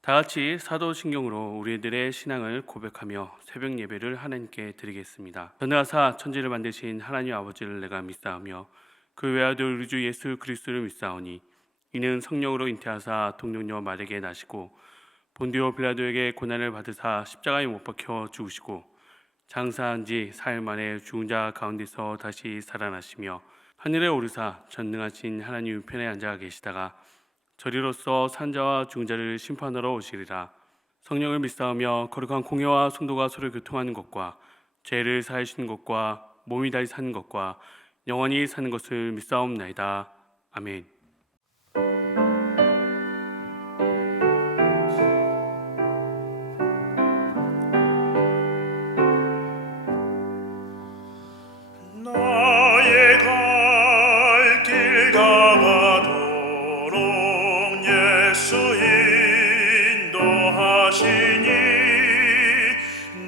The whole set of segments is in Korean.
다 같이 사도신경으로 우리들의 신앙을 고백하며 새벽 예배를 하나님께 드리겠습니다. 전능하사 천지를 만드신 하나님 아버지를 내가 믿사오며 그 외아들 우리 주 예수 그리스도를 믿사오니 이는 성령으로 잉태하사 동정녀 마리아에게 나시고 본디오 빌라도에게 고난을 받으사 십자가에 못 박혀 죽으시고 장사한 지 사흘 만에 죽은 자 가운데서 다시 살아나시며 하늘에 오르사 전능하신 하나님 우편에 앉아 계시다가 저리로서 산자와 죽은 자를 심판하러 오시리라. 성령을 믿사오며 거룩한 공회와 성도가 서로 교통하는 것과 죄를 사하시는 것과 몸이 다시 사는 것과 영원히 사는 것을 믿사옵나이다. 아멘. 나의 갈 길 다가도록 예수 인도하시니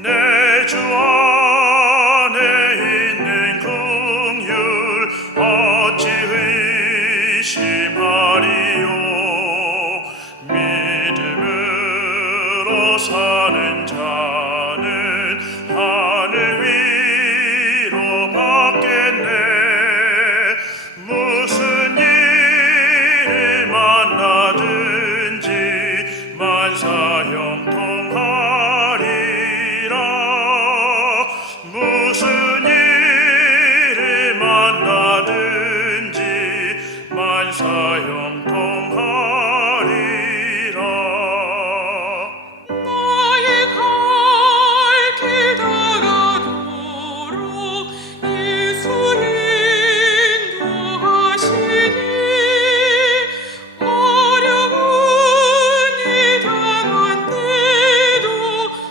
내 주 안에 있는 긍휼 어찌 의심하리요. 믿음으로 사는 자는 하늘 위로 받겠네. 무슨 일을 만나든지 만사형통하리라. 무슨 일을 만나든지 만사형통하리라. 나의 갈 길 다가도록 예수 인도하시니 어려운 일 당한 때도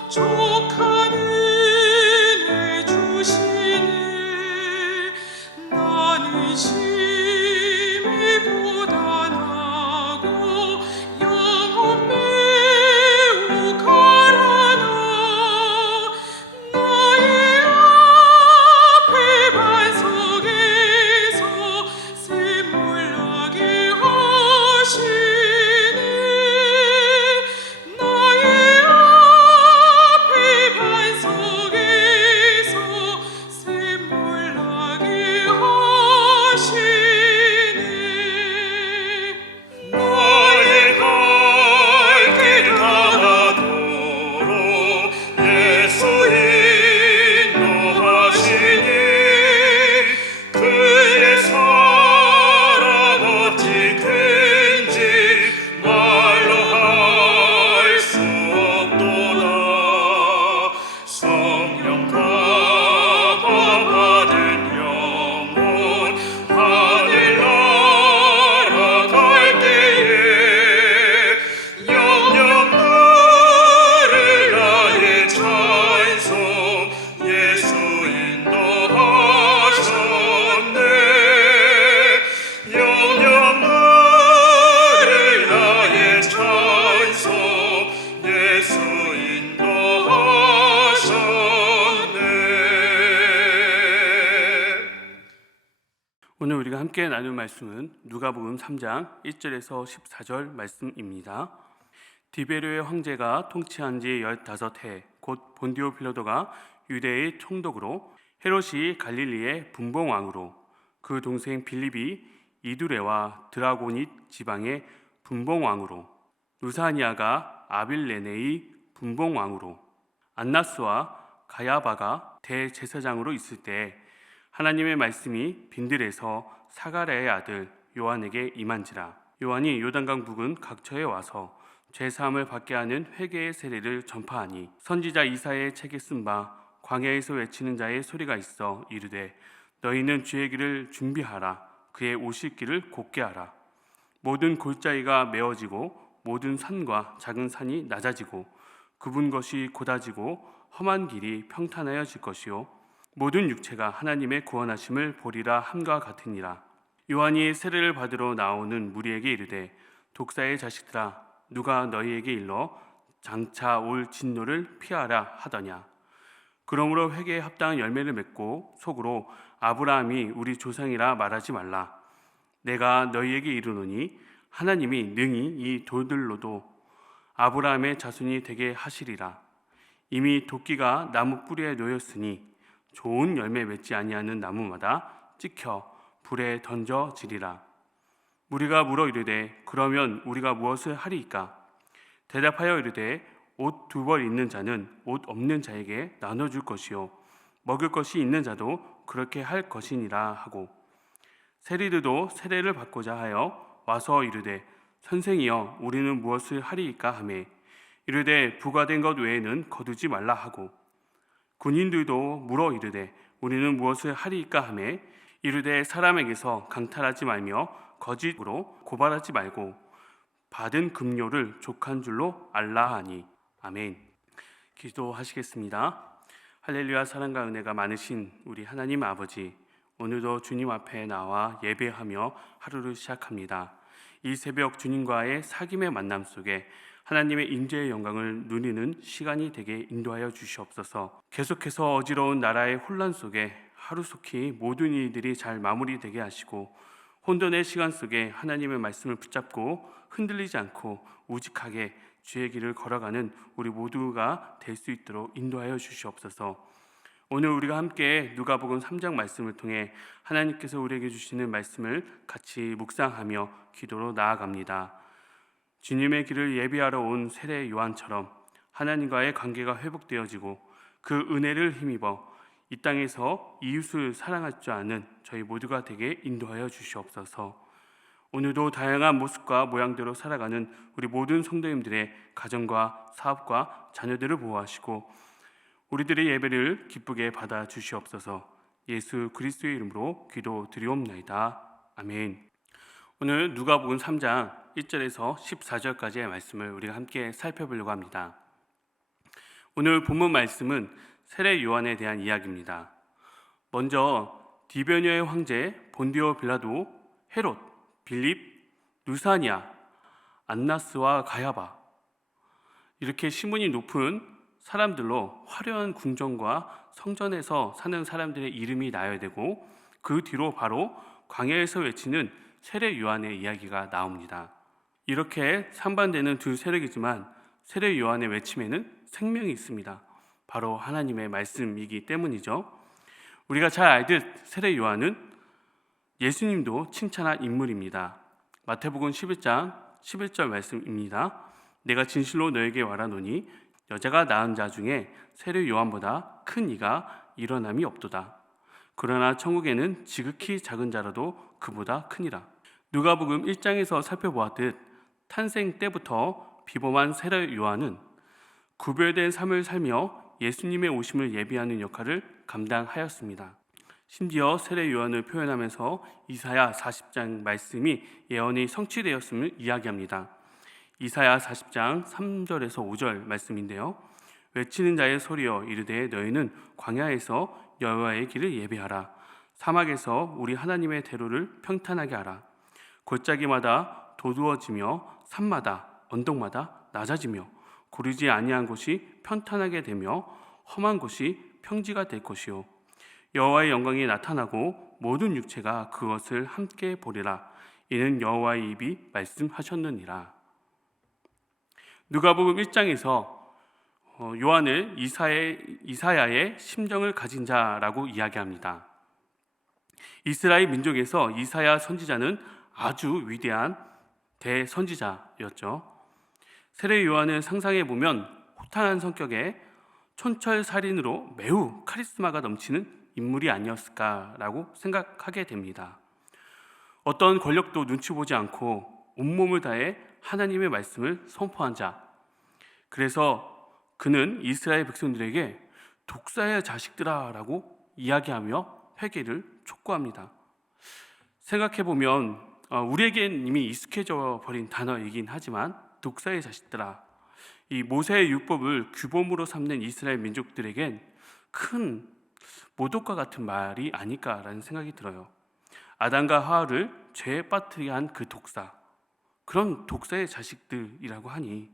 족한 은혜 주시네. 나는 심히 고단하고 영혼 매우 가라나. 나의 앞에 반석에서 샘물 나게 하시네. 나의 앞에 반석에서 샘물 나게 하시네. 나의 갈 길 다가도록 예수 인도하시니 그의 사랑 어찌 큰지 말로 할 수 없도다. 성령 감화 받은 영혼 하늘 날아갈 때에 영영 들을 나의 찬송 예수 인도하셨네. 영영 들을 나의 찬송 예수 인도하셨네. 오늘 우리가 함께 나눌 말씀은 누가복음 3장 1절에서 14절 말씀입니다. 디베르의 황제가 통치한 지 15해 곧 본디오 빌라도가 유대의 총독으로 헤롯이 갈릴리의 분봉왕으로 그 동생 빌립이 이두레와 드라고닛 지방의 분봉왕으로 루사니아가 아빌레네의 분봉왕으로 안나스와 가야바가 대제사장으로 있을 때 하나님의 말씀이 빈들에서 사가랴의 아들 요한에게 임한지라. 요한이 요단강 부근 각처에 와서 죄사함을 받게 하는 회개의 세례를 전파하니 선지자 이사야의 책에 쓴 바 광야에서 외치는 자의 소리가 있어 이르되 너희는 주의 길을 준비하라. 그의 오실 길을 곧게 하라. 모든 골짜기가 메어지고 모든 산과 작은 산이 낮아지고 굽은 것이 곧아지고 험한 길이 평탄하여질 것이요 모든 육체가 하나님의 구원하심을 보리라 함과 같으니라. 요한이 세례를 받으러 나오는 무리에게 이르되 독사의 자식들아 누가 너희에게 일러 장차 올 진노를 피하라 하더냐. 그러므로 회개에 합당한 열매를 맺고 속으로 아브라함이 우리 조상이라 말하지 말라. 내가 너희에게 이르노니 하나님이 능히 이 돌들로도 아브라함의 자손이 되게 하시리라. 이미 도끼가 나무 뿌리에 놓였으니 좋은 열매 맺지 아니하는 나무마다 찍혀 불에 던져지리라. 무리가 물어 이르되 그러면 우리가 무엇을 하리이까? 대답하여 이르되 옷 2벌 있는 자는 옷 없는 자에게 나눠줄 것이요 먹을 것이 있는 자도 그렇게 할 것이니라 하고, 세리들도 세례를 받고자 하여 와서 이르되 선생이여 우리는 무엇을 하리이까 하매 이르되 부과된 것 외에는 거두지 말라 하고, 군인들도 물어 이르되 우리는 무엇을 하리이까 하매 이르되 사람에게서 강탈하지 말며 거짓으로 고발하지 말고 받은 급료를 족한 줄로 알라 하니. 아멘. 기도하시겠습니다. 할렐루야. 사랑과 은혜가 많으신 우리 하나님 아버지, 오늘도 주님 앞에 나와 예배하며 하루를 시작합니다. 이 새벽 주님과의 사귐의 만남 속에 하나님의 임재의 영광을 누리는 시간이 되게 인도하여 주시옵소서. 계속해서 어지러운 나라의 혼란 속에 하루속히 모든 일들이 잘 마무리되게 하시고, 혼돈의 시간 속에 하나님의 말씀을 붙잡고 흔들리지 않고 우직하게 주의 길을 걸어가는 우리 모두가 될 수 있도록 인도하여 주시옵소서. 오늘 우리가 함께 누가복음 3장 말씀을 통해 하나님께서 우리에게 주시는 말씀을 같이 묵상하며 기도로 나아갑니다. 주님의 길을 예비하러 온 세례 요한처럼 하나님과의 관계가 회복되어지고 그 은혜를 힘입어 이 땅에서 이웃을 사랑할 줄 아는 저희 모두가 되게 인도하여 주시옵소서. 오늘도 다양한 모습과 모양대로 살아가는 우리 모든 성도님들의 가정과 사업과 자녀들을 보호하시고 우리들의 예배를 기쁘게 받아 주시옵소서. 예수 그리스도의 이름으로 기도드리옵나이다. 아멘. 오늘 누가복음 3장 1절에서 14절까지의 말씀을 우리가 함께 살펴보려고 합니다. 오늘 본문 말씀은 세례 요한에 대한 이야기입니다. 먼저 디베뇨의 황제 본디오 빌라도, 헤롯, 빌립, 루사니아, 안나스와 가야바, 이렇게 신분이 높은 사람들로 화려한 궁전과 성전에서 사는 사람들의 이름이 나열되고, 그 뒤로 바로 광야에서 외치는 세례 요한의 이야기가 나옵니다. 이렇게 상반되는 두 세력이지만 세례 요한의 외침에는 생명이 있습니다. 바로 하나님의 말씀이기 때문이죠. 우리가 잘 알듯 세례 요한은 예수님도 칭찬한 인물입니다. 마태복음 11장 11절 말씀입니다. 내가 진실로 너에게 말하노니 여자가 낳은 자 중에 세례 요한보다 큰 이가 일어남이 없도다. 그러나 천국에는 지극히 작은 자라도 그보다 크니라. 누가복음 1장에서 살펴보았듯 탄생 때부터 비범한 세례 요한은 구별된 삶을 살며 예수님의 오심을 예비하는 역할을 감당하였습니다. 심지어 세례 요한을 표현하면서 이사야 40장 말씀이 예언이 성취되었음을 이야기합니다. 이사야 40장 3절에서 5절 말씀인데요. 외치는 자의 소리여 이르되 너희는 광야에서 여호와의 길을 예비하라. 사막에서 우리 하나님의 대로를 평탄하게 하라. 골짜기마다 도두어지며 산마다 언덕마다 낮아지며 고르지 아니한 곳이 평탄하게 되며 험한 곳이 평지가 될 것이요 여호와의 영광이 나타나고 모든 육체가 그것을 함께 보리라. 이는 여호와의 입이 말씀하셨느니라. 누가복음 1장에서 요한을 이사야의 심정을 가진 자라고 이야기합니다. 이스라엘 민족에서 이사야 선지자는 아주 위대한 대선지자였죠. 세례 요한을 상상해 보면 호탕한 성격에 촌철살인으로 매우 카리스마가 넘치는 인물이 아니었을까라고 생각하게 됩니다. 어떤 권력도 눈치 보지 않고 온몸을 다해 하나님의 말씀을 선포한 자. 그래서 그는 이스라엘 백성들에게 독사의 자식들아라고 이야기하며 회개를 촉구합니다. 생각해 보면 우리에겐 이미 익숙해져 버린 단어이긴 하지만 독사의 자식들아, 이 모세의 율법을 규범으로 삼는 이스라엘 민족들에겐 큰 모독과 같은 말이 아닐까라는 생각이 들어요. 아담과 하와를 죄에 빠뜨리게 한 그 독사, 그런 독사의 자식들이라고 하니,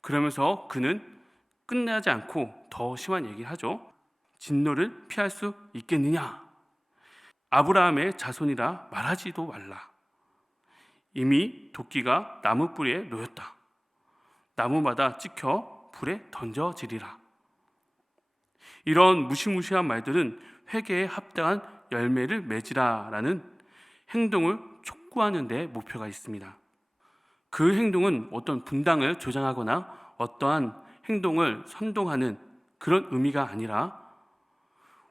그러면서 그는 끝나지 않고 더 심한 얘기를 하죠. 진노를 피할 수 있겠느냐? 아브라함의 자손이라 말하지도 말라. 이미 도끼가 나무 뿌리에 놓였다. 나무마다 찍혀 불에 던져지리라. 이런 무시무시한 말들은 회개에 합당한 열매를 맺으라라는 행동을 촉구하는 데 목표가 있습니다. 그 행동은 어떤 분당을 조장하거나 어떠한 행동을 선동하는 그런 의미가 아니라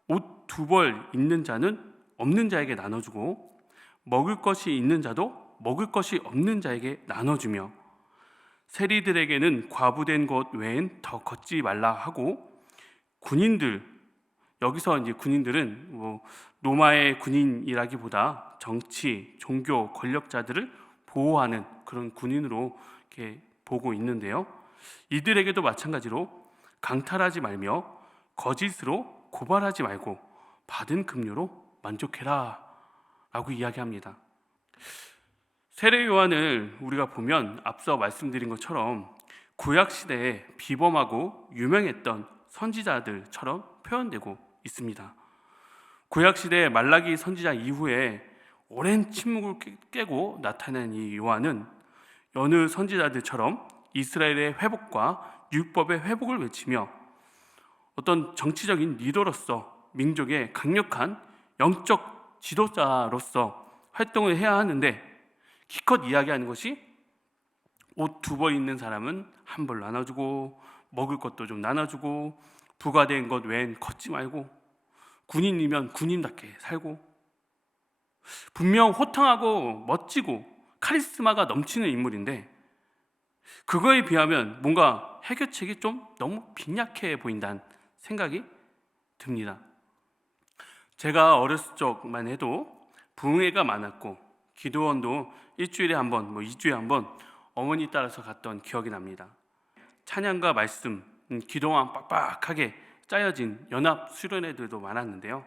옷 두 벌 있는 자는 없는 자에게 나눠주고 먹을 것이 있는 자도 먹을 것이 없는 자에게 나눠주며 세리들에게는 과부된 것 외엔 더 걷지 말라 하고 군인들, 여기서 이제 군인들은 로마의 군인이라기보다 정치, 종교, 권력자들을 보호하는 그런 군인으로 이렇게 보고 있는데요. 이들에게도 마찬가지로 강탈하지 말며 거짓으로 고발하지 말고 받은 급료로 만족해라 라고 이야기합니다. 세례 요한을 우리가 보면 앞서 말씀드린 것처럼 구약시대에 비범하고 유명했던 선지자들처럼 표현되고 있습니다. 구약시대 말라기 선지자 이후에 오랜 침묵을 깨고 나타난 이 요한은 여느 선지자들처럼 이스라엘의 회복과 율법의 회복을 외치며 어떤 정치적인 리더로서 민족의 강력한 영적 지도자로서 활동을 해야 하는데 기껏 이야기하는 것이 옷 두 벌 있는 사람은 한 벌 나눠주고 먹을 것도 좀 나눠주고 부과된 것 외엔 걷지 말고 군인이면 군인답게 살고 분명 호탕하고 멋지고 카리스마가 넘치는 인물인데 그거에 비하면 뭔가 해결책이 좀 너무 빈약해 보인다는 생각이 듭니다. 제가 어렸을 적만 해도 부흥회가 많았고 기도원도 일주일에 한 번, 2주에 한 번 어머니 따라서 갔던 기억이 납니다. 찬양과 말씀, 기도만 빡빡하게 짜여진 연합 수련회들도 많았는데요.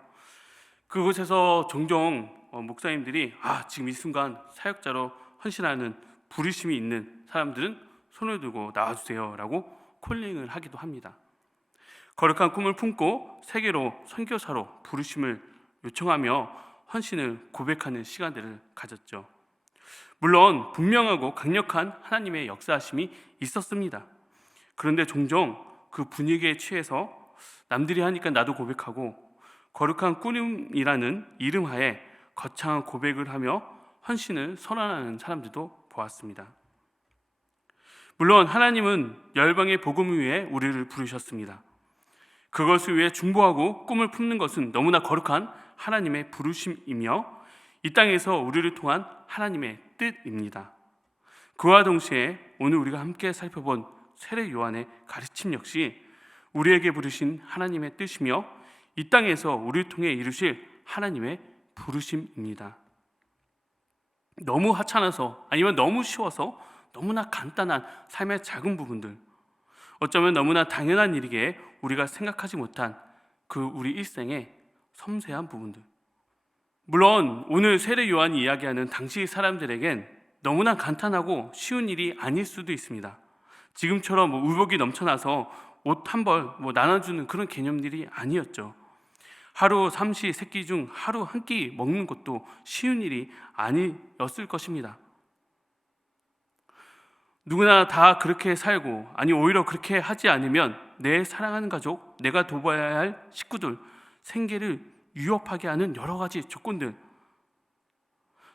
그곳에서 종종 목사님들이 지금 이 순간 사역자로 헌신하는 부르심이 있는 사람들은 손을 들고 나와주세요 라고 콜링을 하기도 합니다. 거룩한 꿈을 품고 세계로 선교사로 부르심을 요청하며 헌신을 고백하는 시간들을 가졌죠. 물론 분명하고 강력한 하나님의 역사하심이 있었습니다. 그런데 종종 그 분위기에 취해서 남들이 하니까 나도 고백하고 거룩한 꿈이라는 이름하에 거창한 고백을 하며 헌신을 선언하는 사람들도 보았습니다. 물론 하나님은 열방의 복음을 위해 우리를 부르셨습니다. 그것을 위해 중보하고 꿈을 품는 것은 너무나 거룩한 하나님의 부르심이며 이 땅에서 우리를 통한 하나님의 뜻입니다. 그와 동시에 오늘 우리가 함께 살펴본 세례 요한의 가르침 역시 우리에게 부르신 하나님의 뜻이며 이 땅에서 우리를 통해 이루실 하나님의 부르심입니다. 너무 하찮아서 아니면 너무 쉬워서 너무나 간단한 삶의 작은 부분들, 어쩌면 너무나 당연한 일이기에 우리가 생각하지 못한 그 우리 일생의 섬세한 부분들. 물론 오늘 세례 요한이 이야기하는 당시 사람들에겐 너무나 간단하고 쉬운 일이 아닐 수도 있습니다. 지금처럼 의복이 넘쳐나서 옷 한 벌 나눠주는 그런 개념들이 아니었죠. 하루 삼시 세끼 중 하루 한 끼 먹는 것도 쉬운 일이 아니었을 것입니다. 누구나 다 그렇게 살고 오히려 그렇게 하지 않으면 내 사랑하는 가족, 내가 돌봐야 할 식구들 생계를 위협하게 하는 여러 가지 조건들,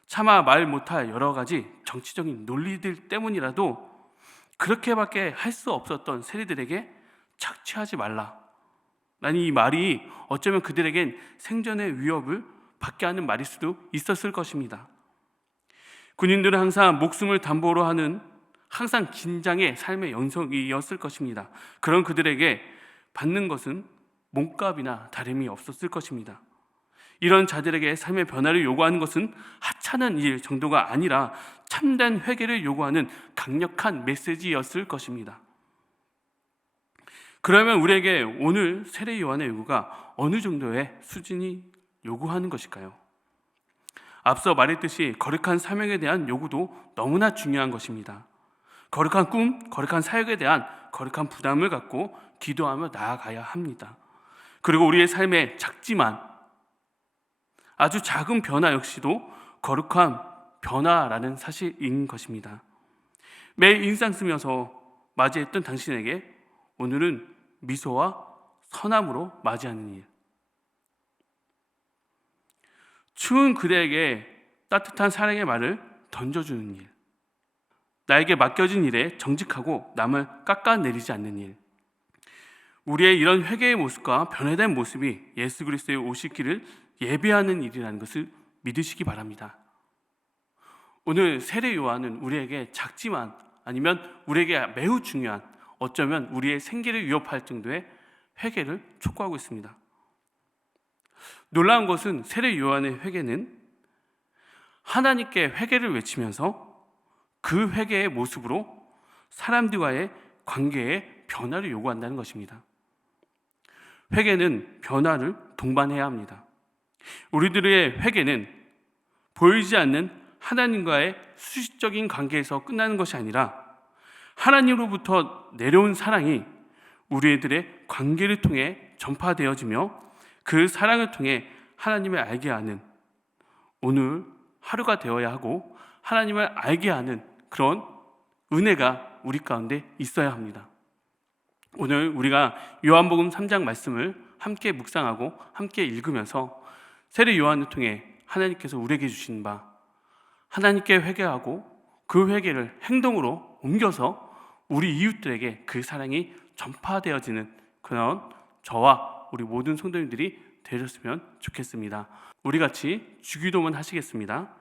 차마 말 못할 여러 가지 정치적인 논리들 때문이라도 그렇게밖에 할 수 없었던 세리들에게 착취하지 말라 라는 이 말이 어쩌면 그들에겐 생존의 위협을 받게 하는 말일 수도 있었을 것입니다. 군인들은 항상 목숨을 담보로 하는 항상 긴장의 삶의 연속이었을 것입니다. 그런 그들에게 받는 것은 몸값이나 다름이 없었을 것입니다. 이런 자들에게 삶의 변화를 요구하는 것은 하찮은 일 정도가 아니라 참된 회개를 요구하는 강력한 메시지였을 것입니다. 그러면 우리에게 오늘 세례 요한의 요구가 어느 정도의 수준이 요구하는 것일까요? 앞서 말했듯이 거룩한 사명에 대한 요구도 너무나 중요한 것입니다. 거룩한 꿈, 거룩한 사역에 대한 거룩한 부담을 갖고 기도하며 나아가야 합니다. 그리고 우리의 삶에 작지만 아주 작은 변화 역시도 거룩한 변화라는 사실인 것입니다. 매일 일상 쓰면서 맞이했던 당신에게 오늘은 미소와 선함으로 맞이하는 일, 추운 그대에게 따뜻한 사랑의 말을 던져주는 일, 나에게 맡겨진 일에 정직하고 남을 깎아내리지 않는 일, 우리의 이런 회개의 모습과 변화된 모습이 예수 그리스도의 오실 길을 예배하는 일이라는 것을 믿으시기 바랍니다. 오늘 세례 요한은 우리에게 작지만 아니면 우리에게 매우 중요한, 어쩌면 우리의 생계를 위협할 정도의 회개를 촉구하고 있습니다. 놀라운 것은 세례 요한의 회개는 하나님께 회개를 외치면서 그 회개의 모습으로 사람들과의 관계에 변화를 요구한다는 것입니다. 회개는 변화를 동반해야 합니다. 우리들의 회개는 보이지 않는 하나님과의 수식적인 관계에서 끝나는 것이 아니라 하나님으로부터 내려온 사랑이 우리들의 관계를 통해 전파되어지며 그 사랑을 통해 하나님을 알게 하는 오늘 하루가 되어야 하고, 하나님을 알게 하는 그런 은혜가 우리 가운데 있어야 합니다. 오늘 우리가 요한복음 3장 말씀을 함께 묵상하고 함께 읽으면서 세례 요한을 통해 하나님께서 우리에게 주신 바, 하나님께 회개하고 그 회개를 행동으로 옮겨서 우리 이웃들에게 그 사랑이 전파되어지는 그런 저와 우리 모든 성도님들이 되셨으면 좋겠습니다. 우리 같이 주기도문 하시겠습니다.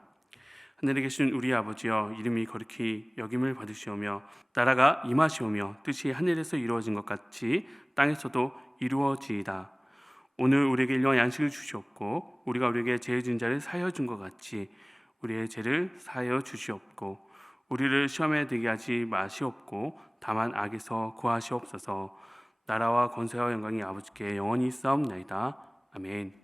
하늘에 계신 우리 아버지여, 이름이 거룩히 여김을 받으시오며 나라가 임하시오며 뜻이 하늘에서 이루어진 것 같이 땅에서도 이루어지이다. 오늘 우리에게 일용할 양식을 주시옵고 우리가 우리에게 죄 지은 자를 사하여 준 것 같이 우리의 죄를 사하여 주시옵고 우리를 시험에 들게 하지 마시옵고 다만 악에서 구하시옵소서. 나라와 권세와 영광이 아버지께 영원히 있사옵나이다. 아멘.